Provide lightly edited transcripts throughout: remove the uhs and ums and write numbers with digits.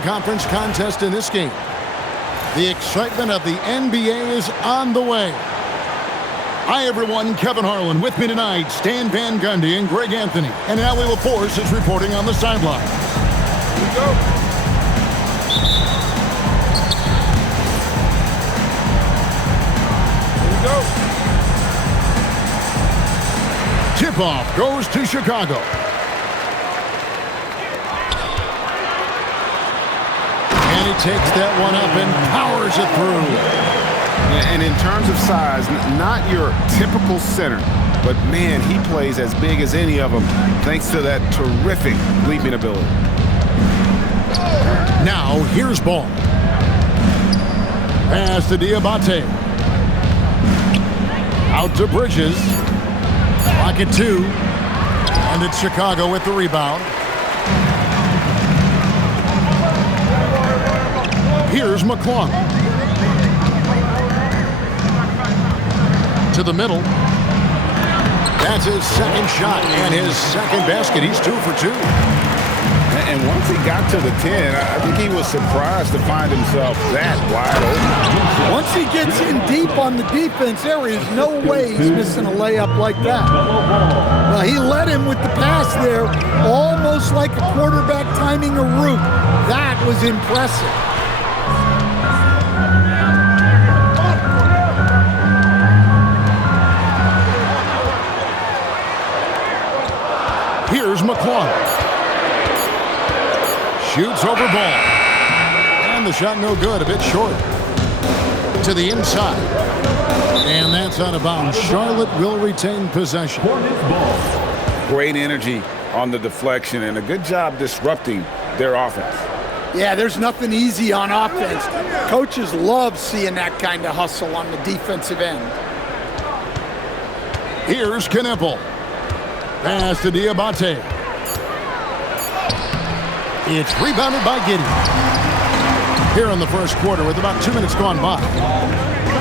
Conference contest in this game. The excitement of the NBA is on the way. Hi everyone, Kevin Harlan with me tonight, Stan Van Gundy and Greg Anthony. And now Will Force is reporting on the sideline. Here we go. Here we go. Tip-off goes to Chicago. And he takes that one up and powers it through. Yeah, and in terms of size, not your typical center, but man, he plays as big as any of them thanks to that terrific leaping ability. Now, here's ball. Pass to Diabate. Out to Bridges. Pocket two. And it's Chicago with the rebound. Here's McClung. To the middle. That's his second shot and his second basket. He's 2 for 2. And once he got to the 10, I think he was surprised to find himself that wide open. Once he gets in deep on the defense, there is no way he's missing a layup like that. Well, he led him with the pass there, almost like a quarterback timing a route. That was impressive. Here's McClung. Shoots over ball. And the shot no good, a bit short. To the inside. And that's out of bounds. Charlotte will retain possession. Hornets ball. Great energy on the deflection and a good job disrupting their offense. Yeah, there's nothing easy on offense. Coaches love seeing that kind of hustle on the defensive end. Here's Kneppel. Pass to Diabate. It's rebounded by Giddey. Here in the first quarter with about 2 minutes gone by.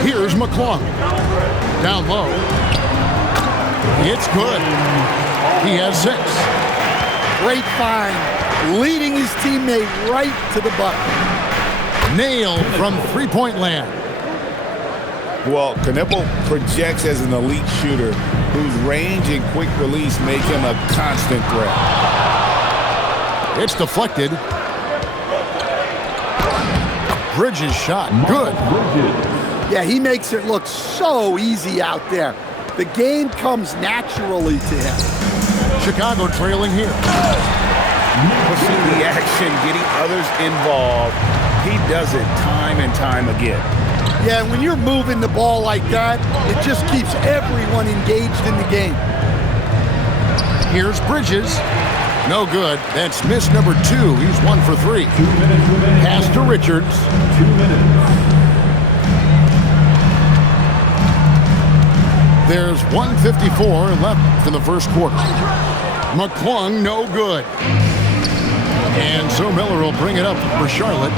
Here's McClung. Down low. It's good. He has 6. Great find. Leading his teammate right to the bucket. Nailed from three-point land. Well, Kneppel projects as an elite shooter whose range and quick release make him a constant threat. It's deflected. Bridges shot. Good. Yeah, he makes it look so easy out there. The game comes naturally to him. Chicago trailing here. Pushing the action, getting others involved. He does it time and time again. Yeah, when you're moving the ball like that, it just keeps everyone engaged in the game. Here's Bridges. No good. That's miss number 2. He's 1 for 3. 2 minutes remaining. Pass to Richards. 2 minutes. There's 1:54 left in the first quarter. McClung, no good. And so Miller will bring it up for Charlotte.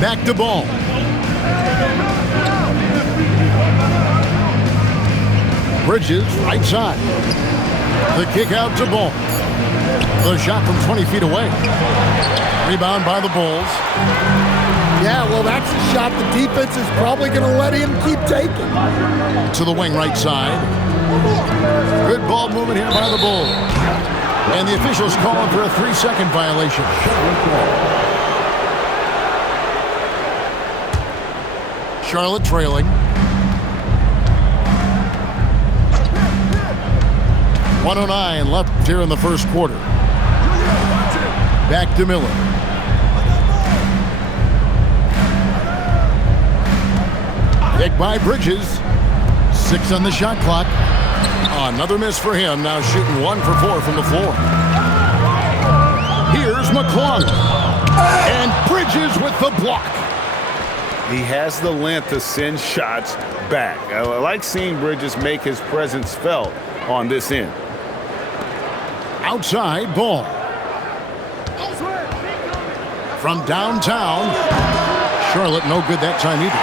Back to ball. Bridges, right side. The kick out to Ball. The shot from 20 feet away. Rebound by the Bulls. Yeah, well, that's a shot the defense is probably going to let him keep taking. To the wing right side. Good ball movement here by the Bulls. And the officials calling for a 3-second violation. Charlotte trailing. 1:09 left here in the first quarter. Back to Miller. Kick by Bridges. 6 on the shot clock. Another miss for him. Now shooting 1 for 4 from the floor. Here's McClung. And Bridges with the block. He has the length to send shots back. I like seeing Bridges make his presence felt on this end. Outside Ball. From downtown. Charlotte no good that time either.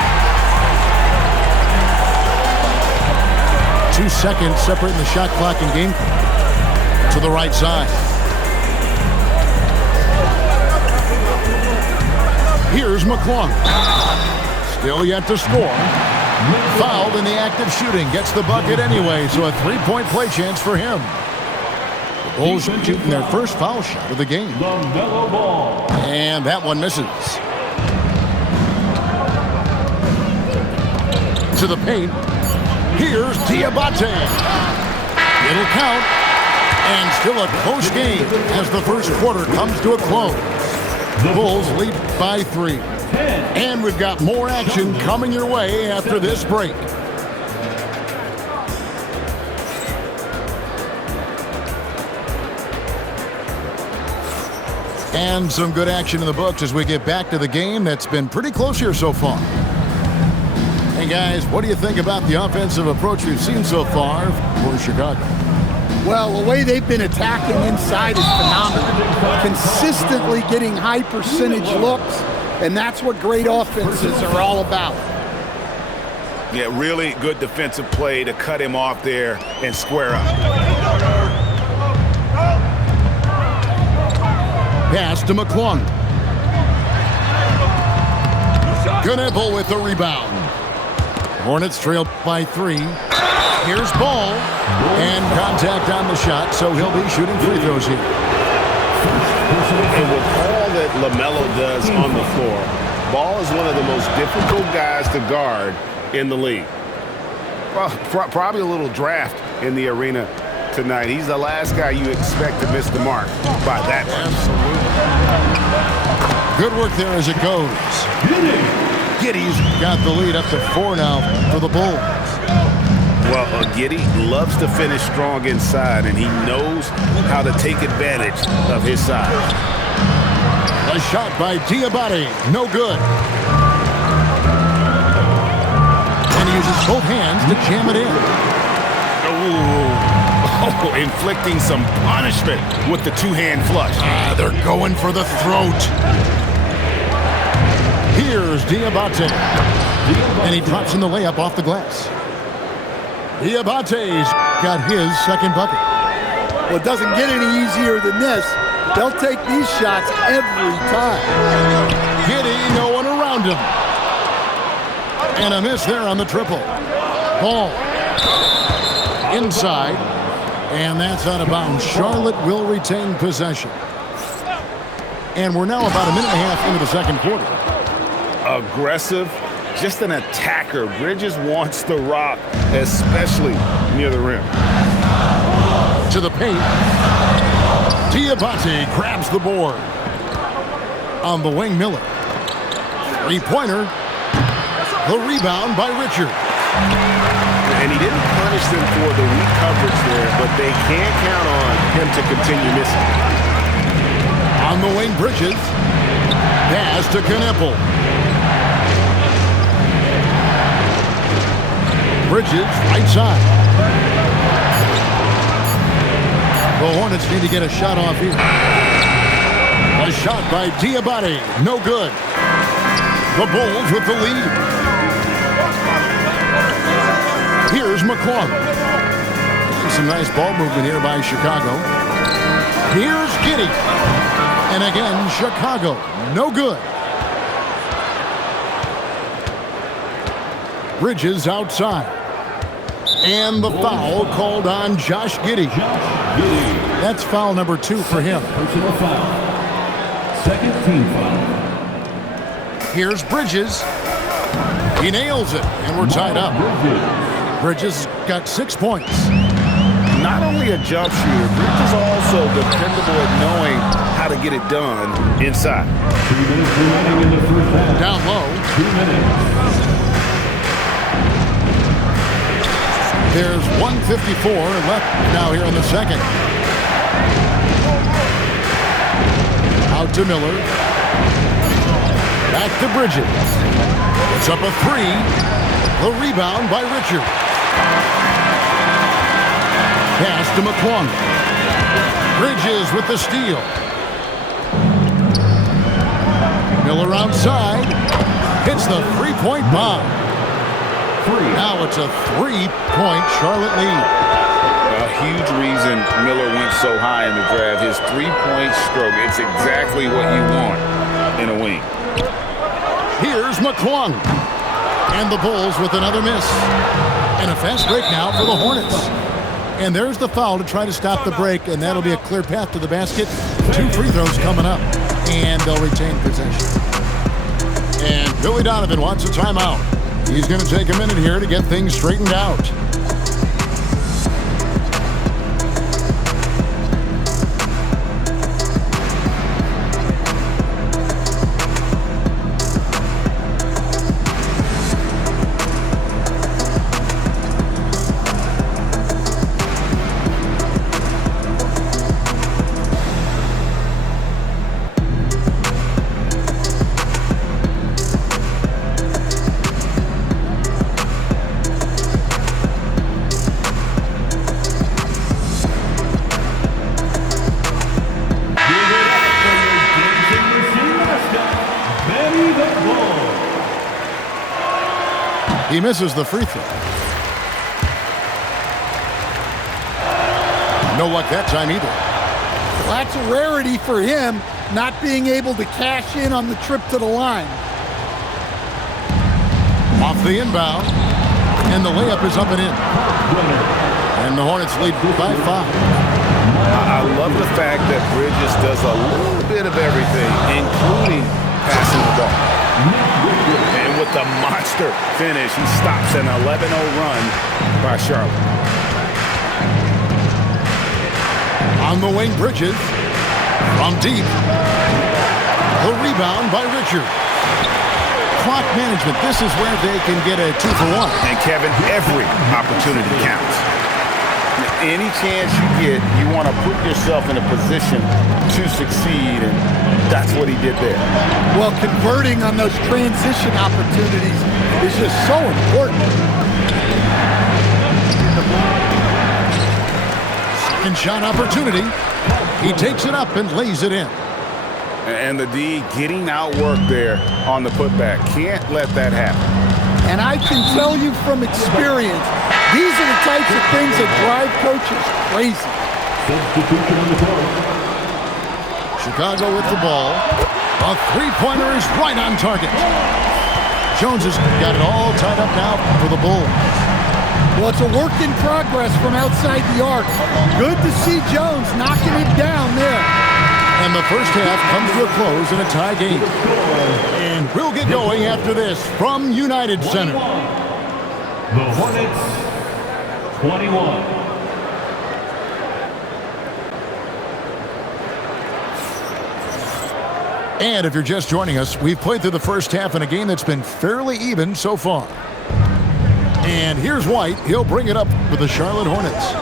2 seconds separating the shot clock and game clock. To the right side. Here's McClung. Still yet to score. Fouled in the act of shooting. Gets the bucket anyway, so a three-point play chance for him. The Bulls shooting their first foul shot of the game. LaMelo Ball. And that one misses. To the paint. Here's Diabate. It'll count. And still a close game as the first quarter comes to a close. The Bulls lead by 3. And we've got more action coming your way after this break. And some good action in the books as we get back to the game that's been pretty close here so far. Hey guys, what do you think about the offensive approach we've seen so far for Chicago? Well, the way they've been attacking inside is phenomenal. Consistently getting high percentage looks, and that's what great offenses are all about. Yeah, really good defensive play to cut him off there and square up. Pass to McClung. Knueppel with the rebound. Hornets trail by 3. Here's Ball. And contact on the shot, so he'll be shooting free throws here. And with all that LaMelo does on the floor, Ball is one of the most difficult guys to guard in the league. Well, probably a little draft in the arena tonight. He's the last guy you expect to miss the mark by that much. Absolutely. Good work there as it goes. Giddy's got the lead up to 4 now for the Bulls. Well, Giddey loves to finish strong inside, and he knows how to take advantage of his size. A shot by Diabate, no good. And he uses both hands to jam it in. Oh, inflicting some punishment with the two-hand flush. They're going for the throat. Here's Diabate. And he drops in the layup off the glass. Diabate's got his second bucket. Well, it doesn't get any easier than this. They'll take these shots every time. Giddey, no one around him. And a miss there on the triple. Ball. Inside. And that's out of bounds. Charlotte will retain possession. And we're now about a minute and a half into the second quarter. Aggressive, just an attacker. Bridges wants the rock, especially near the rim. To the paint. Diabate grabs the board. On the wing, Miller. Three-pointer. The rebound by Richard. And he didn't punish them for the weak coverage there, but they can't count on him to continue missing. On the wing, Bridges. Pass to Knueppel. Bridges, right side. The Hornets need to get a shot off here. A shot by Diabate, no good. The Bulls with the lead. Here's McClung. Some nice ball movement here by Chicago. Here's Giddey. And again, Chicago, no good. Bridges outside. And the foul called on Josh Giddey. That's foul number 2 for him. Personal foul. Second team foul. Here's Bridges. He nails it, and we're tied up. Bridges got 6 points. Not only a jump shooter, Bridges also dependable at knowing how to get it done inside. 2 minutes remaining in the first half. Down low. 2 minutes. There's 1:54 left now here in the second. Out to Miller. Back to Bridges. It's up a 3. The rebound by Richard. Pass to McClung. Bridges with the steal. Miller outside. Hits the three-point bomb. Now it's a 3-point Charlotte lead. A huge reason Miller went so high in the draft. His three-point stroke. It's exactly what you want in a wing. Here's McClung. And the Bulls with another miss. And a fast break now for the Hornets. And there's the foul to try to stop the break, and that'll be a clear path to the basket. 2 free throws coming up, and they'll retain possession. And Billy Donovan wants a timeout. He's going to take a minute here to get things straightened out. He misses the free throw. No luck that time either. Well, that's a rarity for him, not being able to cash in on the trip to the line. Off the inbound, and the layup is up and in. And the Hornets lead by 5. I love the fact that Bridges does a little bit of everything, including passing the ball. And with the monster finish, he stops an 11-0 run by Charlotte. On the wing, Bridges. From deep. The rebound by Richard. Clock management. This is where they can get a 2-for-1. And Kevin, every opportunity counts. Any chance you get, you want to put yourself in a position to succeed, and that's what he did there. Well, converting on those transition opportunities is just so important. Second shot opportunity. He takes it up and lays it in. And the D getting outworked there on the putback. Can't let that happen. And I can tell you from experience, these are the types of things that drive coaches crazy. Chicago with the ball. A three-pointer is right on target. Jones has got it all tied up now for the Bulls. Well, it's a work in progress from outside the arc. Good to see Jones knocking it down there. And the first half comes to a close in a tie game. And we'll get going after this from United Center. The Hornets, 21. And if you're just joining us, we've played through the first half in a game that's been fairly even so far. And here's White. He'll bring it up with the Charlotte Hornets.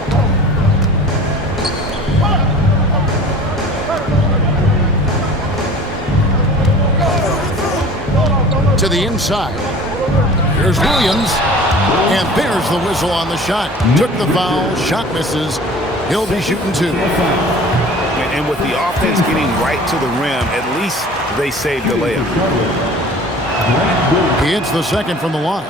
To the inside. Here's Williams. And there's the whistle on the shot. Took the foul. Shot misses. He'll be shooting 2. And with the offense getting right to the rim, at least they saved the layup. He hits the second from the line.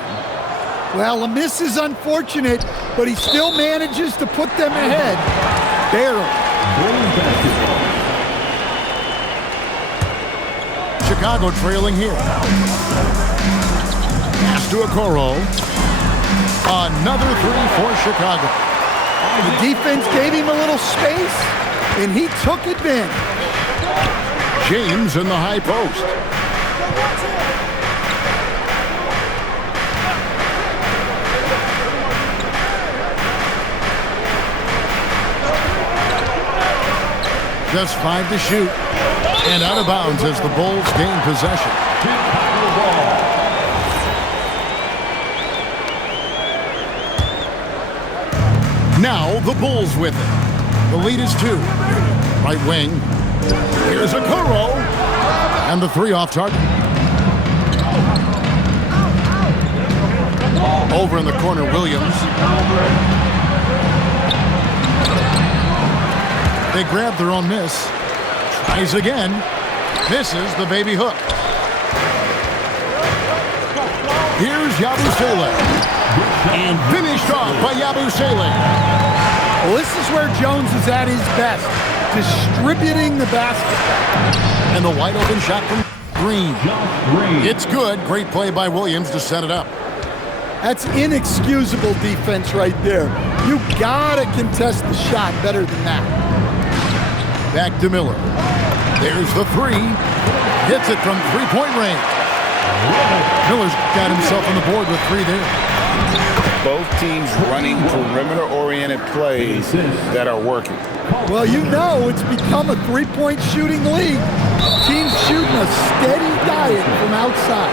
Well, a miss is unfortunate, but he still manages to put them ahead. Barely. Chicago trailing here. Pass to Okoro. Another 3 for Chicago. The defense gave him a little space, and he took advantage. James in the high post. Just 5 to shoot. And out of bounds as the Bulls gain possession. Now the Bulls with it. The lead is 2. Right wing. Here's Okoro. And the 3 off target. Over in the corner, Williams. They grab their own miss. Tries again. Misses the baby hook. Here's Yabusele. And finished off by Yabusele. Well, this is where Jones is at his best, distributing the basket. And the wide open shot from Green. Josh Green. It's good. Great play by Williams to set it up. That's inexcusable defense right there. You gotta contest the shot better than that. Back to Miller. There's the three. Hits it from three-point range. Miller's got himself on the board with three there. Both teams running perimeter-oriented plays that are working. Well, you know it's become a three-point shooting league. Teams shooting a steady diet from outside.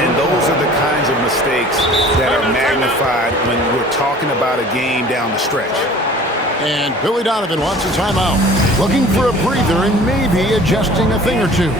And those are the kinds of mistakes that are magnified when we're talking about a game down the stretch. And Billy Donovan wants a timeout. Looking for a breather and maybe adjusting a thing or two.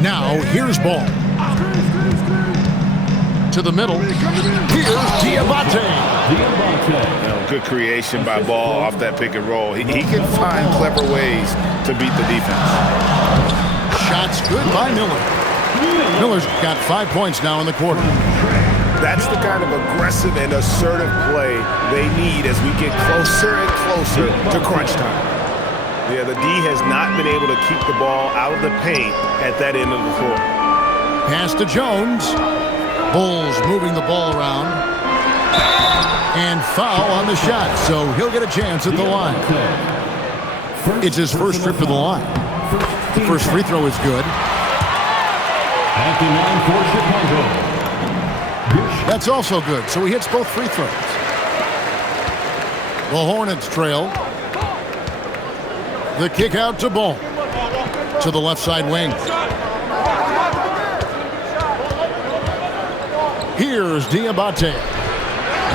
Now, here's ball. To the middle. Here's Diabate. Good creation by Ball off that pick and roll. He can find clever ways to beat the defense. Shots good by Miller. Miller's got 5 points now in the quarter. That's the kind of aggressive and assertive play they need as we get closer and closer to crunch time. Yeah, the D has not been able to keep the ball out of the paint at that end of the floor. Pass to Jones. Bulls moving the ball around. And foul on the shot, so he'll get a chance at the line. It's his first trip to the line. First free throw is good. At the line for Chicago. That's also good, so he hits both free throws. The Hornets trail. The kick out to Ball. To the left side wing. Here's Diabate.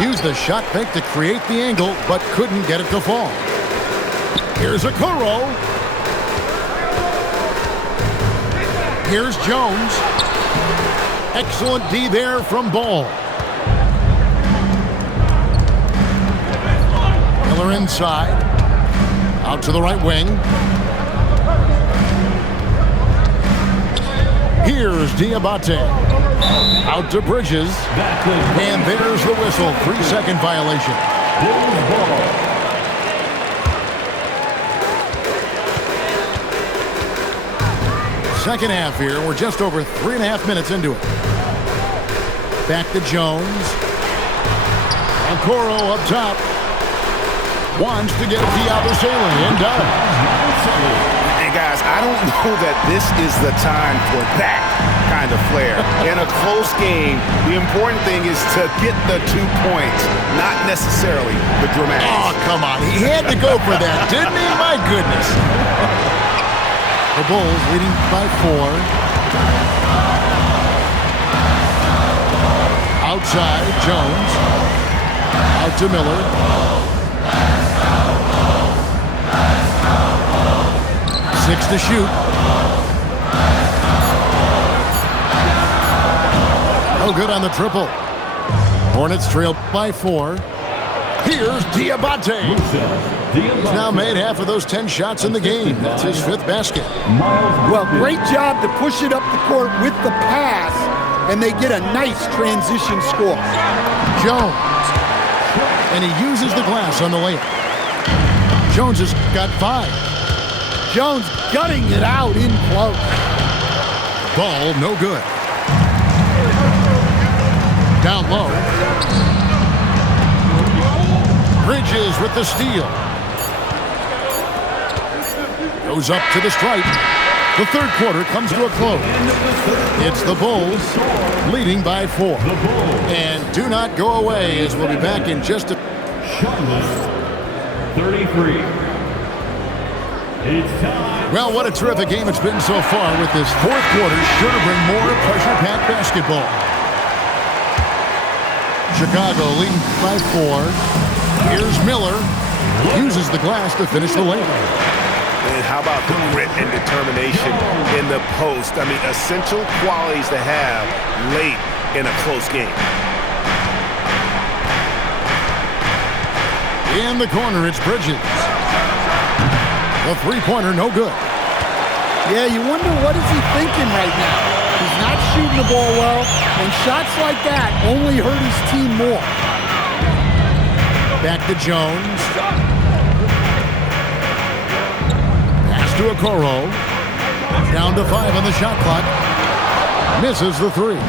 Used the shot fake to create the angle, but couldn't get it to fall. Here's Okoro. Here's Jones. Excellent D there from Ball. Miller inside. Out to the right wing. Here's Diabate. Out to Bridges. And there's the whistle. 3-second violation. Second half here. We're just over 3.5 minutes into it. Back to Jones. Okoro up top. Wants to get Diabate and does. And guys, I don't know that this is the time for that kind of flair. In a close game, the important thing is to get the 2 points, not necessarily the dramatics. Oh, come on. He had to go for that, didn't he? My goodness. The Bulls leading by 4. Outside, Jones. Out to Miller. 6 to shoot. No good on the triple. Hornets trail by 4. Here's Diabate. He's now made half of those 10 shots in the game. That's his 5th basket. Well, great job to push it up the court with the pass, and they get a nice transition score. Jones. And he uses the glass on the layup. Jones has got 5. Jones gutting it out in close. Ball no good. Down low. Bridges with the steal. Goes up to the stripe. The third quarter comes to a close. It's the Bulls leading by 4. And do not go away as we'll be back in just a... Charlotte, 33. It's time. Well, what a terrific game it's been so far with this fourth quarter. Sure to bring more pressure-packed basketball. Chicago leading by 4. Here's Miller. Uses the glass to finish the layup. And how about the grit and determination in the post? I mean, essential qualities to have late in a close game. In the corner, it's Bridges. The three-pointer, no good. Yeah, you wonder what is he thinking right now. He's not shooting the ball well, and shots like that only hurt his team more. Back to Jones. Pass to Okoro. Down to 5 on the shot clock. Misses the three.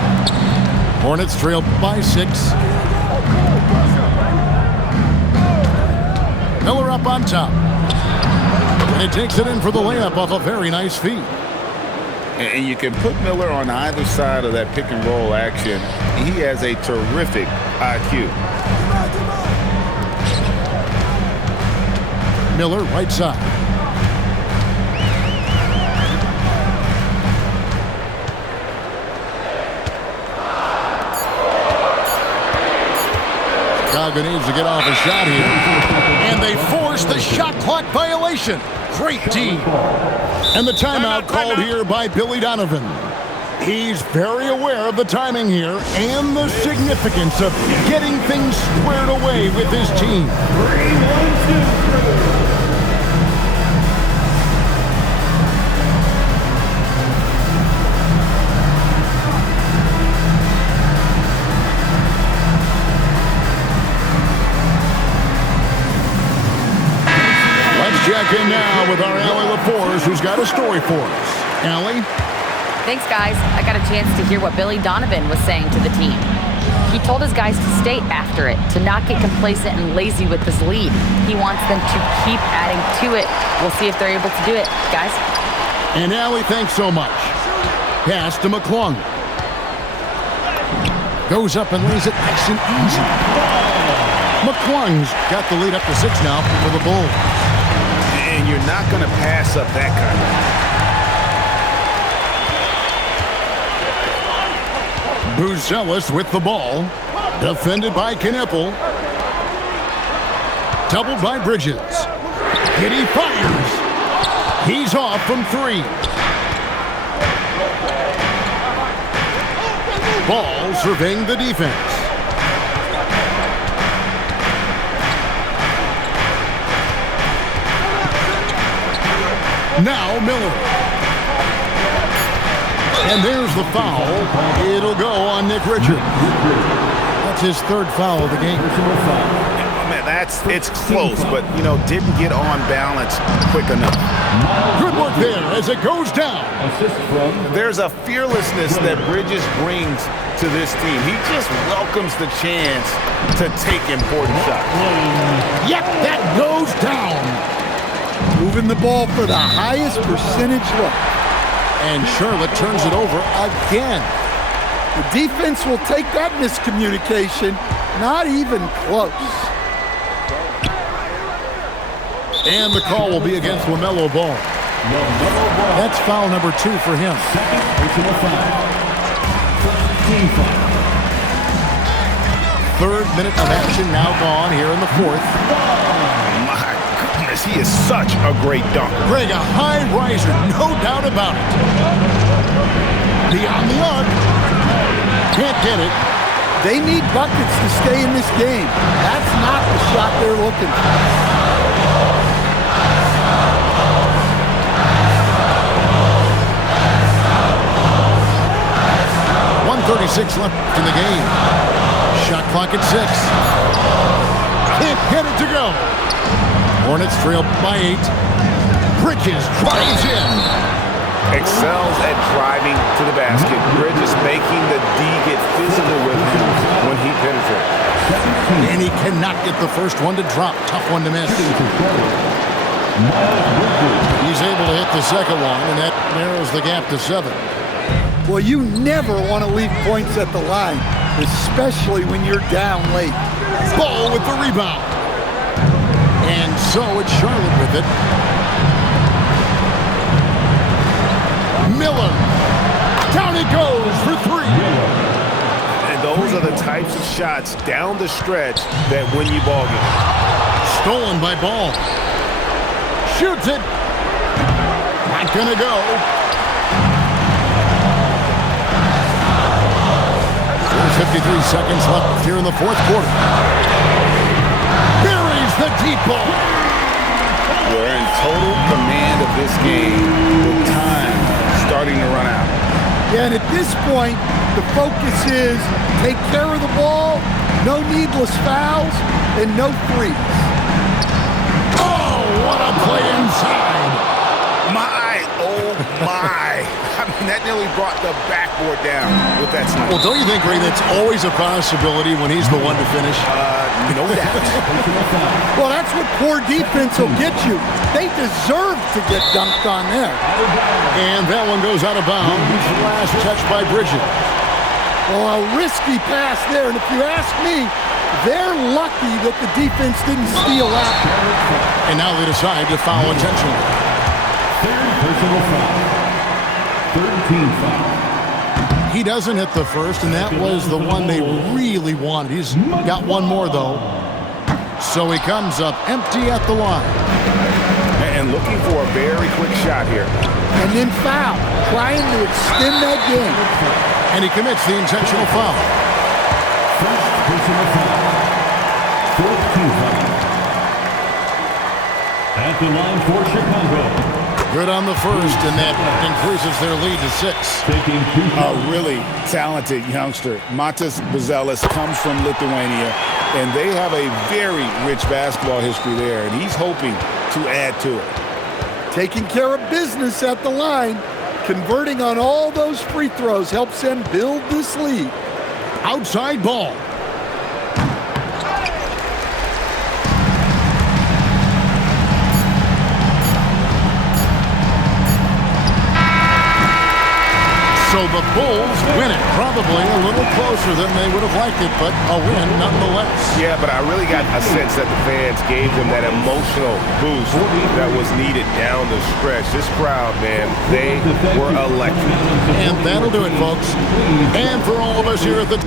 Hornets trail by 6. Miller up on top. And he takes it in for the layup off a very nice feed. And you can put Miller on either side of that pick and roll action. He has a terrific IQ. Miller right side. Chicago needs to get off a shot here. And they force the shot clock violation. Great team. And the timeout called here by Billy Donovan. He's very aware of the timing here and the significance of getting things squared away with his team. 3-1-2. Check in now with our Allie LaForce, who's got a story for us. Allie? Thanks, guys. I got a chance to hear what Billy Donovan was saying to the team. He told his guys to stay after it, to not get complacent and lazy with this lead. He wants them to keep adding to it. We'll see if they're able to do it, guys. And Allie, thanks so much. Pass to McClung. Goes up and lays it nice and easy. McClung's got the lead up to 6 now for the Bulls. And you're not going to pass up that kind of. Buzelis with the ball. Defended by Kneppel. Doubled by Bridges. Hitty fires. He's off from 3. Ball surveying the defense. Now Miller. And there's the foul. It'll go on Nick Richards. That's his 3rd foul of the game. Man, it's close, but, didn't get on balance quick enough. Good work there as it goes down. There's a fearlessness that Bridges brings to this team. He just welcomes the chance to take important shots. Yep, that goes down. Moving the ball for the highest percentage look. And Charlotte turns it over again. The defense will take that miscommunication. Not even close. And the call will be against LaMelo Ball. That's foul number 2 for him. Third minute of action now gone here in the 4th. My goodness, he is such a great dunker. Greg, a high riser, no doubt about it. Beyond the arc. Can't get it. They need buckets to stay in this game. That's not the shot they're looking for. 1:36 left in the game. Shot clock at 6. Can't get it to go. Hornets trail by 8. Bridges drives in. Excels at driving to the basket. Bridges making the D get physical with him when he penetrates. And he cannot get the first one to drop. Tough one to miss. He's able to hit the second one, and that narrows the gap to 7. Well, you never want to leave points at the line, especially when you're down late. Ball with the rebound. And so it's Charlotte with it. Miller. Down it goes for 3. And those are the types of shots down the stretch that win you ball games. Stolen by Ball. Shoots it. Not going to go. There's 53 seconds left here in the fourth quarter. Buries the deep ball. We're in total command of this game with time starting to run out. Yeah, and at this point, the focus is take care of the ball, no needless fouls, and no threes. Oh, what a play inside. My. I mean, that nearly brought the backboard down with that snap. Well, don't you think, Ray, that's always a possibility when he's the one to finish? No doubt. Well, that's what poor defense will get you. They deserve to get dunked on there. And that one goes out of bounds. Last touch by Bridget. Well, a risky pass there, and if you ask me, they're lucky that the defense didn't steal that. And now they decide to foul intentionally. Third personal foul. 13 foul. He doesn't hit the first, and that was the one they really wanted. He's got one more, though. So he comes up empty at the line. And looking for a very quick shot here. And then foul, trying to extend that game. And he commits the intentional foul. First personal foul. 14 foul. At the line for Chicago. Good on the first, and that increases their lead to 6. Taking 2 A really talented youngster. Matas Buzelis comes from Lithuania, and they have a very rich basketball history there, and he's hoping to add to it. Taking care of business at the line, converting on all those free throws helps them build this lead. Outside ball. So the Bulls win it. Probably a little closer than they would have liked it, but a win nonetheless. Yeah, but I really got a sense that the fans gave them that emotional boost that was needed down the stretch. This crowd, man, they were electric. And that'll do it, folks. And for all of us here at the